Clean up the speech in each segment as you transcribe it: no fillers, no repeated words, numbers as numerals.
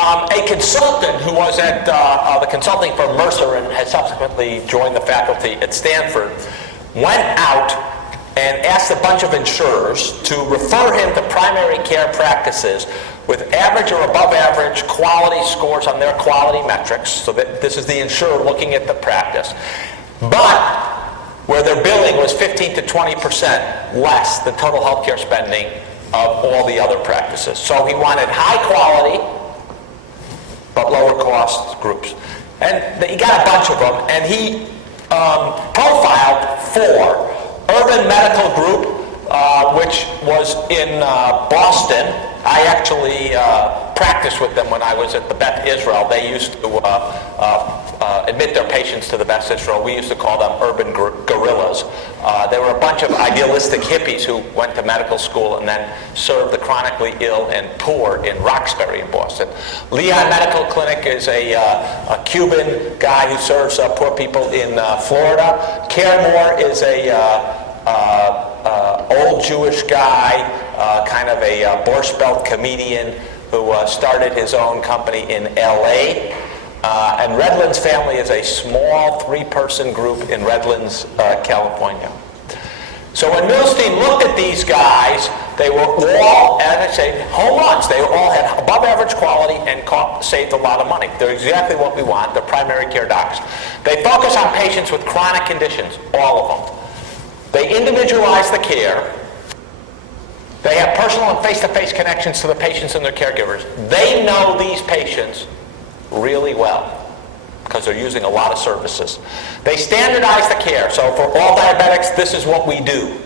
A consultant who was at the consulting firm Mercer and has subsequently joined the faculty at Stanford went out and asked a bunch of insurers to refer him to primary care practices with average or above average quality scores on their quality metrics. So that this is the insurer looking at the practice. But where their billing was 15 to 20% less than total healthcare spending of all the other practices. So he wanted high quality but lower cost groups. And he got a bunch of them, and he profiled 4. Urban Medical Group, which was in Boston. I actually practiced with them when I was at the Beth Israel. They used to admit their patients to the Beth Israel. We used to call them urban gorillas. They were a bunch of idealistic hippies who went to medical school and then served the chronically ill and poor in Roxbury in Boston. Leon Medical Clinic is a Cuban guy who serves poor people in Florida. Caremore is a old Jewish guy, kind of a Borscht Belt comedian who started his own company in LA. And Redlands Family is a small 3-person group in Redlands, California. So when Milstein looked at these guys, they were all, as I say, home runs. They all had above average quality and saved a lot of money. They're exactly what we want. They're primary care docs. They focus on patients with chronic conditions, all of them. They individualize the care. They have personal and face-to-face connections to the patients and their caregivers. They know these patients really well because they're using a lot of services. They standardize the care. So for all diabetics, this is what we do.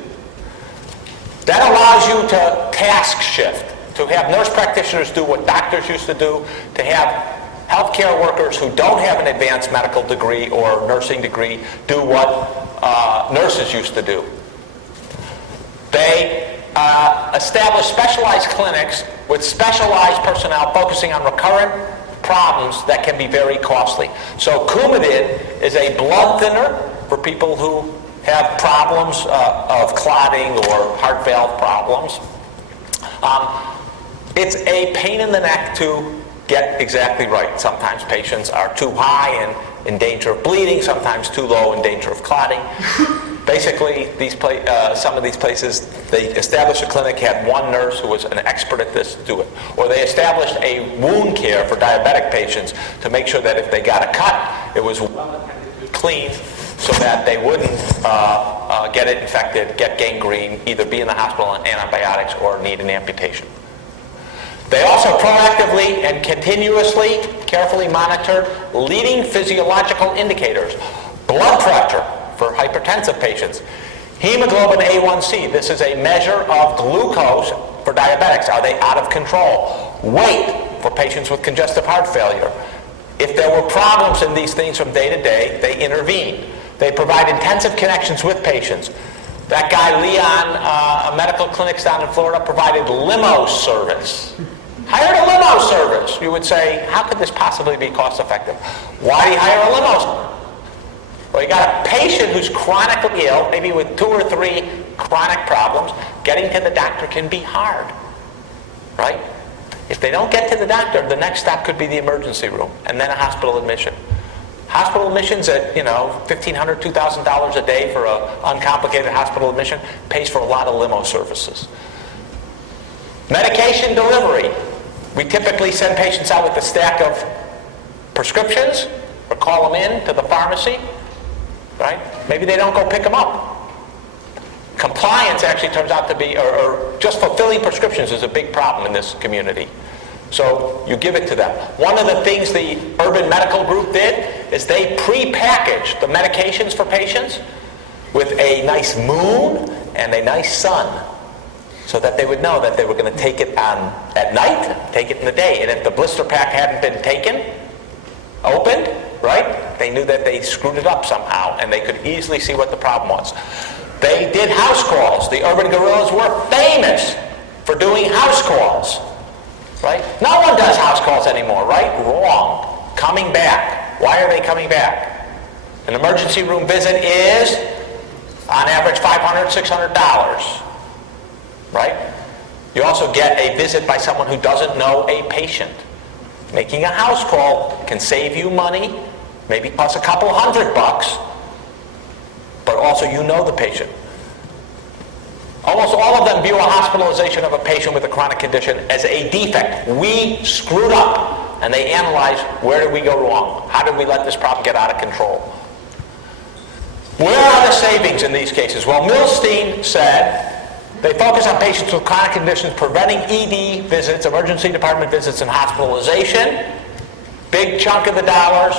That allows you to task shift, to have nurse practitioners do what doctors used to do, to have healthcare workers who don't have an advanced medical degree or nursing degree do what nurses used to do. They establish specialized clinics with specialized personnel focusing on recurrent problems that can be very costly. So Coumadin is a blood thinner for people who have problems of clotting or heart valve problems. It's a pain in the neck to get exactly right. Sometimes patients are too high and in danger of bleeding, sometimes too low in danger of clotting. Basically, some of these places, they established a clinic, had one nurse who was an expert at this do it. Or they established a wound care for diabetic patients to make sure that if they got a cut, it was well attended to, clean, so that they wouldn't get it infected, get gangrene, either be in the hospital on antibiotics or need an amputation. They also proactively and continuously, carefully monitored leading physiological indicators. Blood pressure for hypertensive patients. Hemoglobin A1C, this is a measure of glucose for diabetics. Are they out of control? Weight for patients with congestive heart failure. If there were problems in these things from day to day, they intervene. They provide intensive connections with patients. That guy, Leon, medical clinics down in Florida, provided limo service. Hired a limo service. You would say, how could this possibly be cost effective? Why do you hire a limo? Well, you got a patient who's chronically ill, maybe with 2 or 3 chronic problems. Getting to the doctor can be hard, right? If they don't get to the doctor, the next stop could be the emergency room and then a hospital admission. Hospital admissions at, $1,500, $2,000 a day for an uncomplicated hospital admission pays for a lot of limo services. Medication delivery. We typically send patients out with a stack of prescriptions or call them in to the pharmacy, right? Maybe they don't go pick them up. Compliance actually turns out to be, or just fulfilling prescriptions is a big problem in this community. So you give it to them. One of the things the Urban Medical Group did is they pre-packaged the medications for patients with a nice moon and a nice sun, so that they would know that they were going to take it at night, take it in the day. And if the blister pack hadn't been opened, right, they knew that they screwed it up somehow, and they could easily see what the problem was. They did house calls. The urban gorillas were famous for doing house calls, right? No one does house calls anymore, right? Wrong. Coming back. Why are they coming back? An emergency room visit is, on average, $500, $600. Right? You also get a visit by someone who doesn't know a patient. making a house call can save you money, maybe costs a couple $100, but also you know the patient. Almost all of them view a hospitalization of a patient with a chronic condition as a defect. We screwed up, and they analyze, where did we go wrong? How did we let this problem get out of control? Where are the savings in these cases? Well, Milstein said they focus on patients with chronic conditions, preventing ED visits, emergency department visits, and hospitalization. Big chunk of the dollars.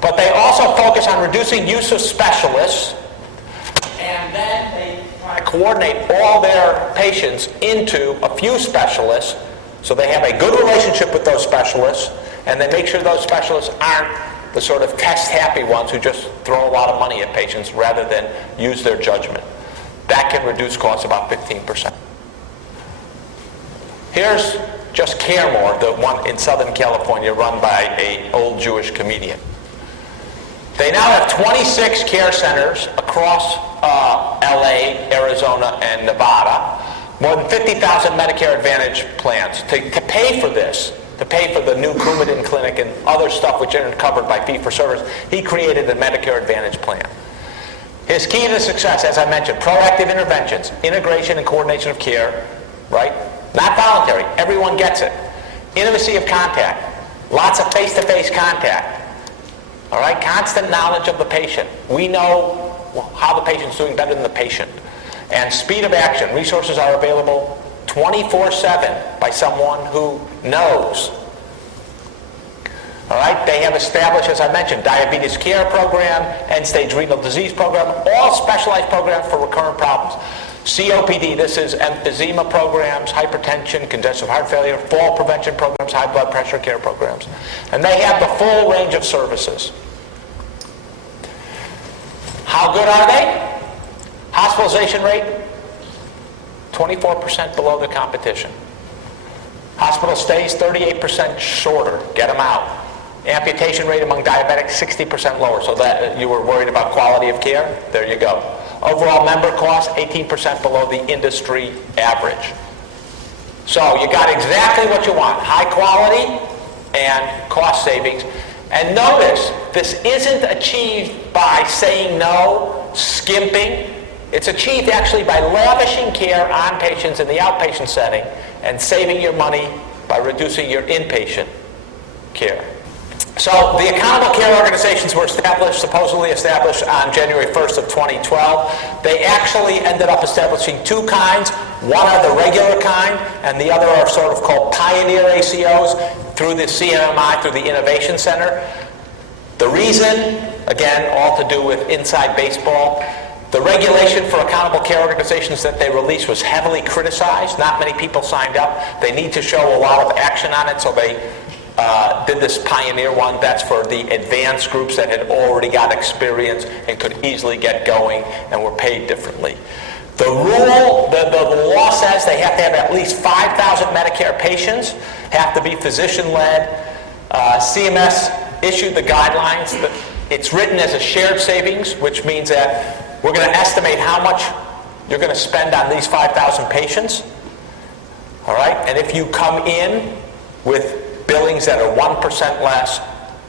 But they also focus on reducing use of specialists, and then they try to coordinate all their patients into a few specialists so they have a good relationship with those specialists, and they make sure those specialists aren't the sort of test-happy ones who just throw a lot of money at patients rather than use their judgment. That can reduce costs about 15%. Here's just Caremore, the one in Southern California run by an old Jewish comedian. They now have 26 care centers across LA, Arizona, and Nevada. More than 50,000 Medicare Advantage plans. To pay for this, to pay for the new Coumadin clinic and other stuff which aren't covered by fee-for-service, he created a Medicare Advantage plan. His key to success, as I mentioned, proactive interventions, integration and coordination of care, right? Not voluntary. Everyone gets it. Intimacy of contact. Lots of face-to-face contact. All right? Constant knowledge of the patient. We know how the patient's doing better than the patient. And speed of action. Resources are available 24/7 by someone who knows. All right? They have established, as I mentioned, diabetes care program, end-stage renal disease program, all specialized programs for recurrent problems. COPD, this is emphysema programs, hypertension, congestive heart failure, fall prevention programs, high blood pressure care programs. And they have the full range of services. How good are they? Hospitalization rate, 24% below the competition. Hospital stays, 38% shorter. Get them out. Amputation rate among diabetics, 60% lower. So that you were worried about quality of care? There you go. Overall member cost, 18% below the industry average. So you got exactly what you want. High quality and cost savings. And notice, this isn't achieved by saying no, skimping. It's achieved actually by lavishing care on patients in the outpatient setting and saving your money by reducing your inpatient care. So the accountable care organizations were established, supposedly established on January 1st of 2012. They actually ended up establishing two kinds. One are the regular kind, and the other are sort of called pioneer ACOs through the CMMI, through the Innovation Center. The reason, again, all to do with inside baseball. The regulation for accountable care organizations that they released was heavily criticized. Not many people signed up. They need to show a lot of action on it, so they did this pioneer one. That's for the advanced groups that had already got experience and could easily get going and were paid differently. The rule, the law says they have to have at least 5,000 Medicare patients, have to be physician-led. CMS issued the guidelines. It's written as a shared savings, which means that we're going to estimate how much you're going to spend on these 5,000 patients. All right? And if you come in with billings that are 1% less,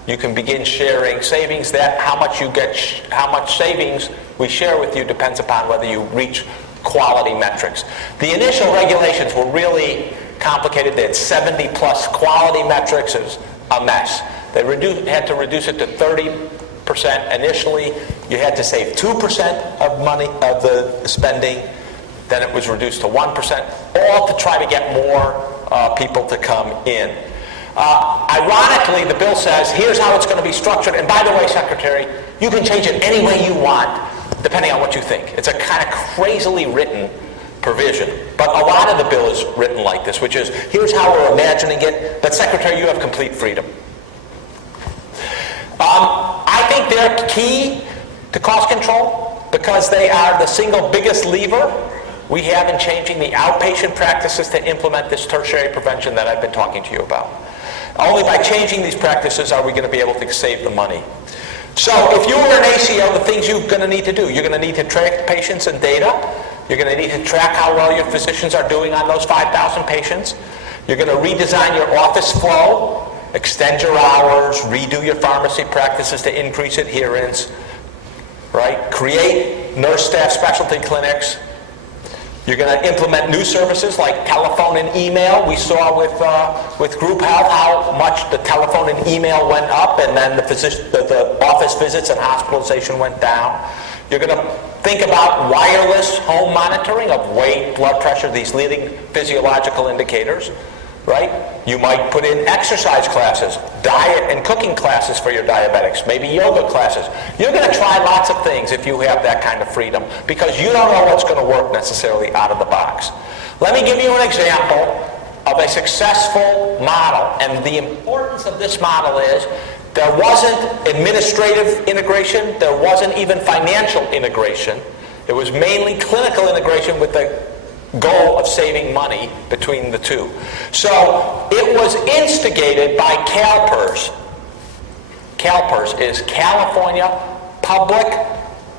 you can begin sharing savings. That how much you get, how much savings we share with you depends upon whether you reach quality metrics. The initial regulations were really complicated. They had 70 plus quality metrics. It was a mess. They had to reduce it to 30% initially. You had to save 2% of money of the spending. Then it was reduced to 1%, all to try to get more people to come in. Ironically, the bill says, here's how it's going to be structured. And by the way, Secretary, you can change it any way you want, depending on what you think. It's a kind of crazily written provision. But a lot of the bill is written like this, which is, here's how we're imagining it, but Secretary, you have complete freedom. I think they're key to cost control because they are the single biggest lever we have in changing the outpatient practices to implement this tertiary prevention that I've been talking to you about. Only by changing these practices are we going to be able to save the money. So if you were an ACO, the things you're going to need to do, you're going to need to track patients and data. You're going to need to track how well your physicians are doing on those 5,000 patients. You're going to redesign your office flow. extend your hours, redo your pharmacy practices to increase adherence, right? Create nurse staff specialty clinics. You're going to implement new services like telephone and email. We saw with group health how much the telephone and email went up, and then the office visits and hospitalization went down. You're going to think about wireless home monitoring of weight, blood pressure, these leading physiological indicators, right? You might put in exercise classes, diet and cooking classes for your diabetics, maybe yoga classes. You're going to try lots of things if you have that kind of freedom, because you don't know what's going to work necessarily out of the box. Let me give you an example of a successful model, and the importance of this model is there wasn't administrative integration, there wasn't even financial integration. It was mainly clinical integration with the goal of saving money between the two. So it was instigated by CalPERS. CalPERS is California Public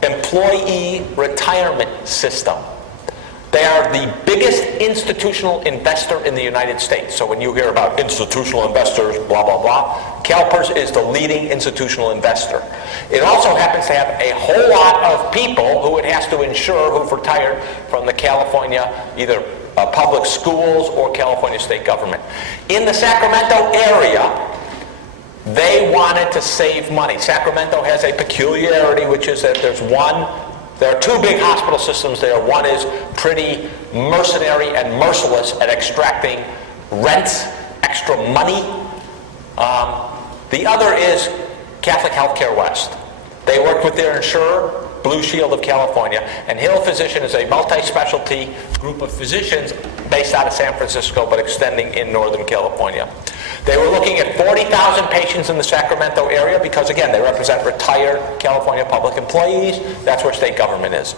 Employee Retirement System. They are the biggest institutional investor in the United States. So when you hear about institutional investors, blah, blah, blah, CalPERS is the leading institutional investor. It also happens to have a whole lot of people who it has to insure who've retired from the California, either public schools or California state government. In the Sacramento area, they wanted to save money. Sacramento has a peculiarity, which is that there are two big hospital systems there. One is pretty mercenary and merciless at extracting rents, extra money. The other is Catholic Healthcare West. They worked with their insurer, Blue Shield of California, and Hill Physician is a multi-specialty group of physicians based out of San Francisco but extending in Northern California. They were looking at 40,000 patients in the Sacramento area because, again, they represent retired California public employees. That's where state government is.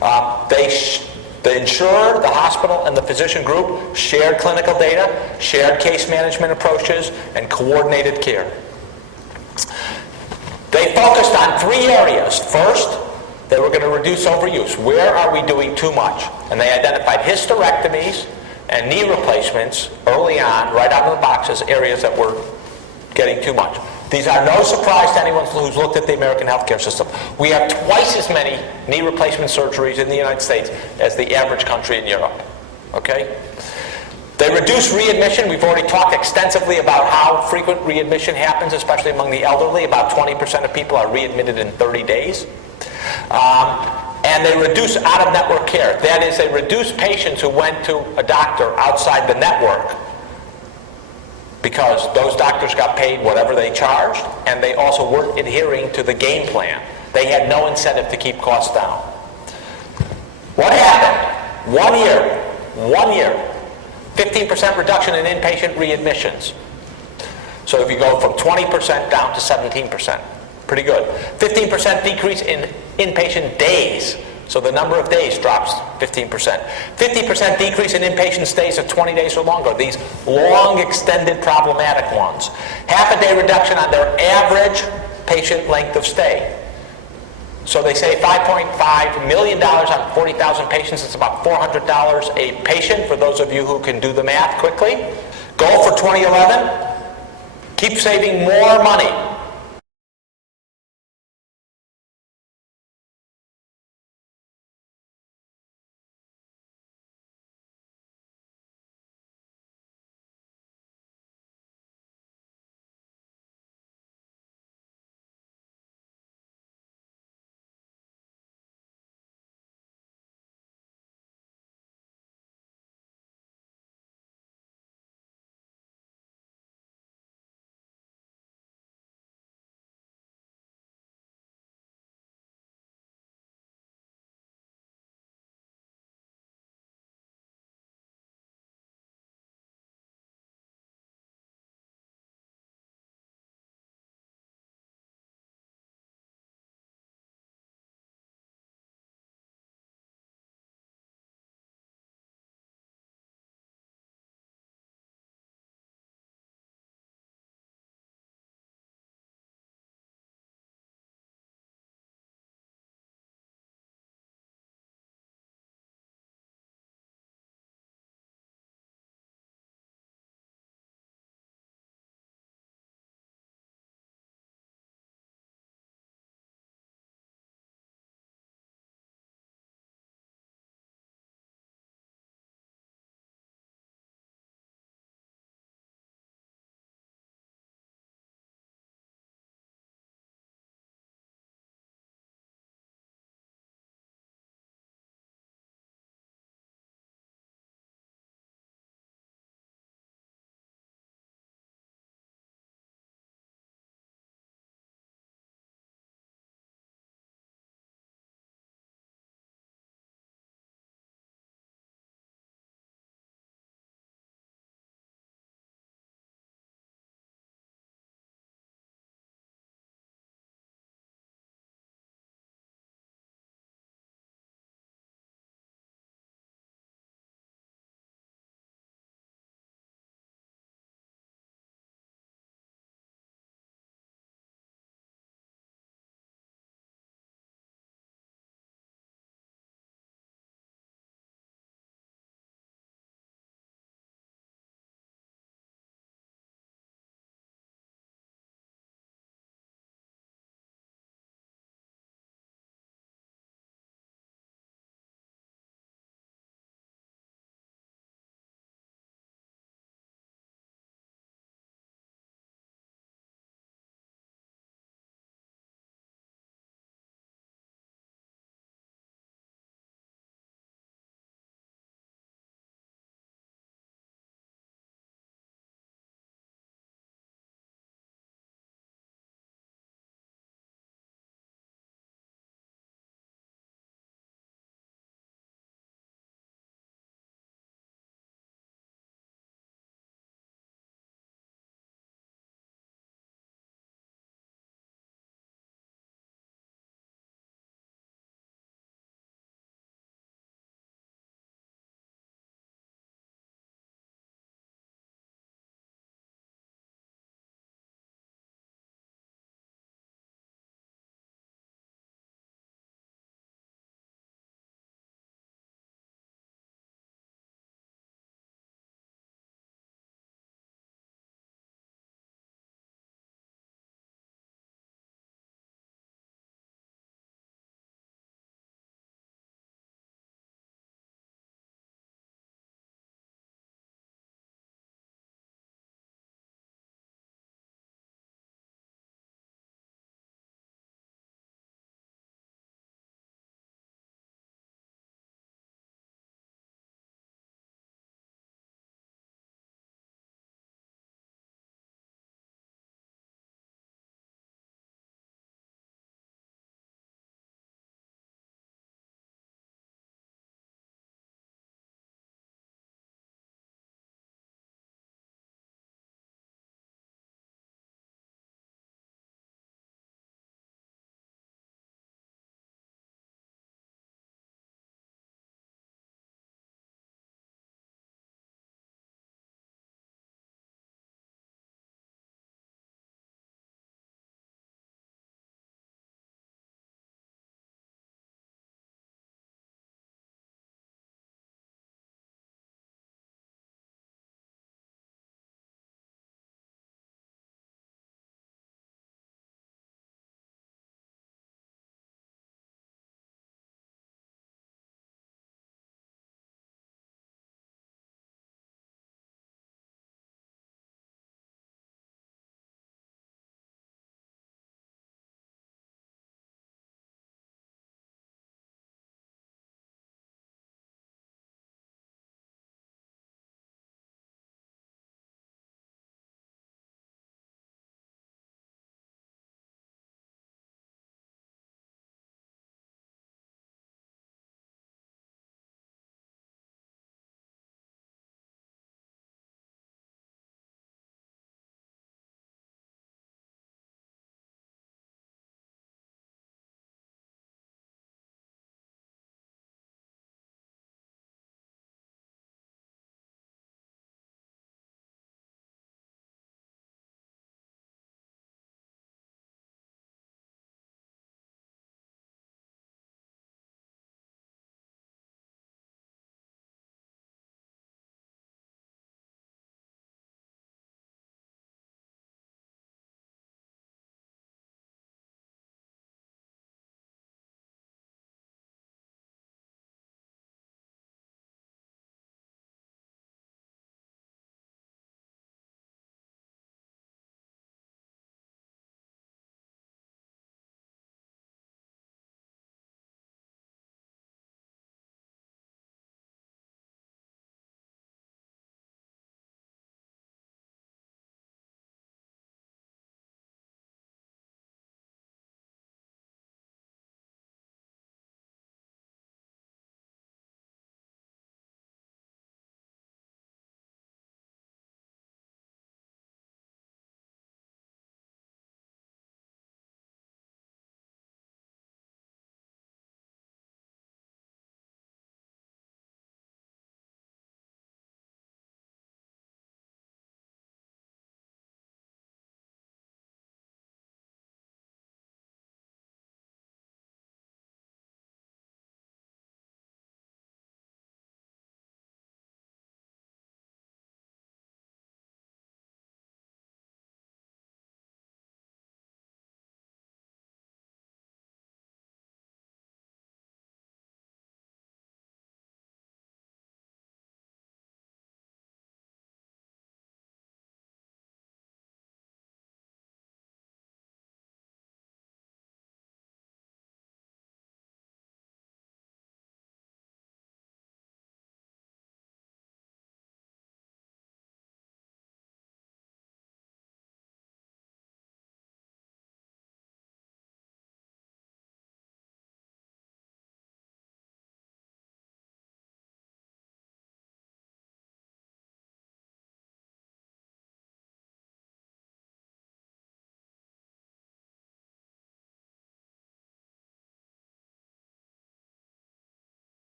The insurer, the hospital, and the physician group shared clinical data, shared case management approaches, and coordinated care. They focused on three areas. First, they were going to reduce overuse. Where are we doing too much? And they identified hysterectomies and knee replacements early on, right out of the box, as areas that were getting too much. These are no surprise to anyone who's looked at the American healthcare system. We have twice as many knee replacement surgeries in the United States as the average country in Europe. Okay? They reduce readmission. We've already talked extensively about how frequent readmission happens, especially among the elderly. About 20% of people are readmitted in 30 days. And they reduce out-of-network care. That is, they reduce patients who went to a doctor outside the network because those doctors got paid whatever they charged, and they also weren't adhering to the game plan. They had no incentive to keep costs down. What happened? 1 year, 15% reduction in inpatient readmissions. So if you go from 20% down to 17%, pretty good. 15% decrease in inpatient days. So the number of days drops 15%. 50% decrease in inpatient stays of 20 days or longer. These long, extended, problematic ones. Half a day reduction on their average patient length of stay. So they say $5.5 million on 40,000 patients. It's about $400 a patient for those of you who can do the math quickly. Goal for 2011, keep saving more money